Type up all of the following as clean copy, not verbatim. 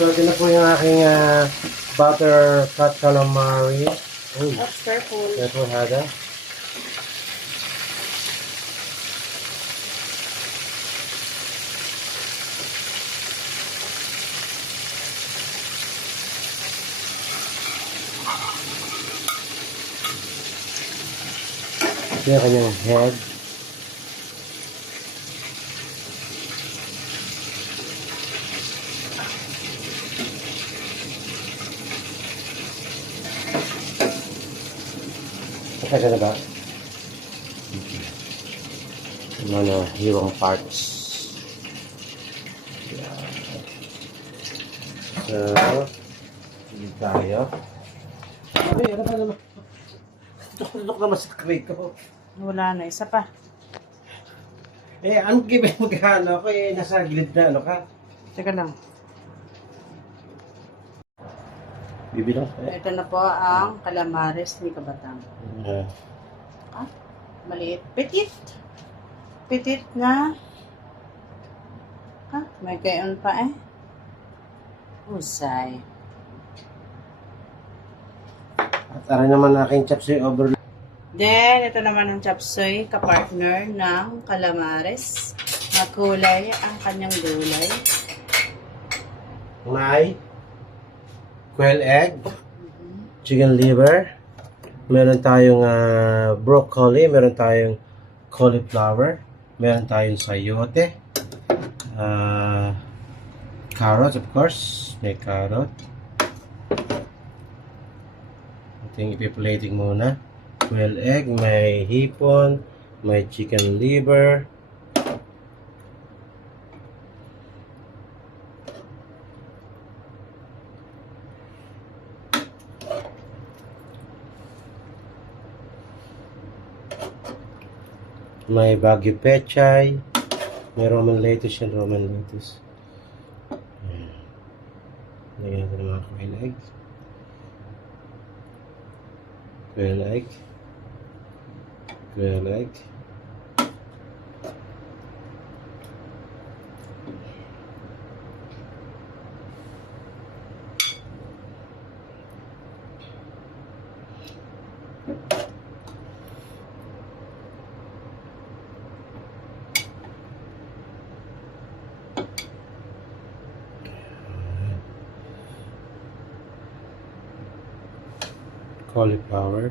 So, ito na po yung aking butter cut calamari. Oh, That's careful. careful, Hada. Ito yung kanyang head. Kasi na ba? Yung mga hiwang parts. Yan. So, hindi tayo. Ay, ano ba naman? Tutok naman sa crate ko. Wala na, isa pa. Eh, ang gibay magkano ako eh, nasa gilid na ano ka? Teka lang. Bibilang pa eh. Ito na po ang calamares ni Kabatang. Yeah. Ah, maliit. Petit. Petit na. Ah, may gayon pa eh. Usay. At aray naman aking chopsuey overload. Then, ito naman ang chapsuy, kapartner ng calamares. Makulay ang kanyang gulay. May quail egg, chicken liver, meron tayong broccoli, meron tayong cauliflower, meron tayong sayote, carrots of course, may carrot. Ito yung ipiplating muna. Quail egg, may hipon, may chicken liver, may Baguio pechay, may Roman lettuce yan, Roman lettuce. Ayan. Lagyan natin ng mga quail egg. Quail egg. Quail egg. Cauliflower,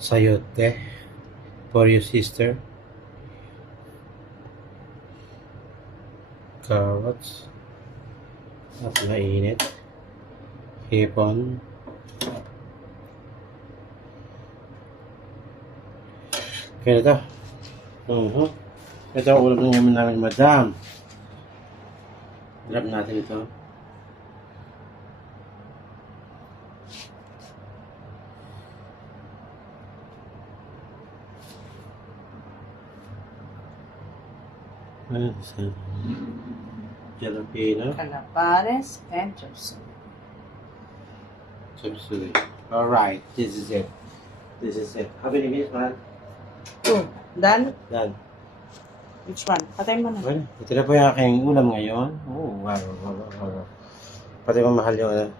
sayote for your sister, carrots at mainit, hipon, kaya ito ito ang ulam ng yaman namin, madam. Drop natin ito. Jalapeno. Calamares and chapsuy. Chopsuey. Alright, this is it. This is it. How many minutes, man? Oh, done? Done. Which one? Patay mo na. Well, ito na po yung aking ulam ngayon. Oh, wow. Pati mamahal yung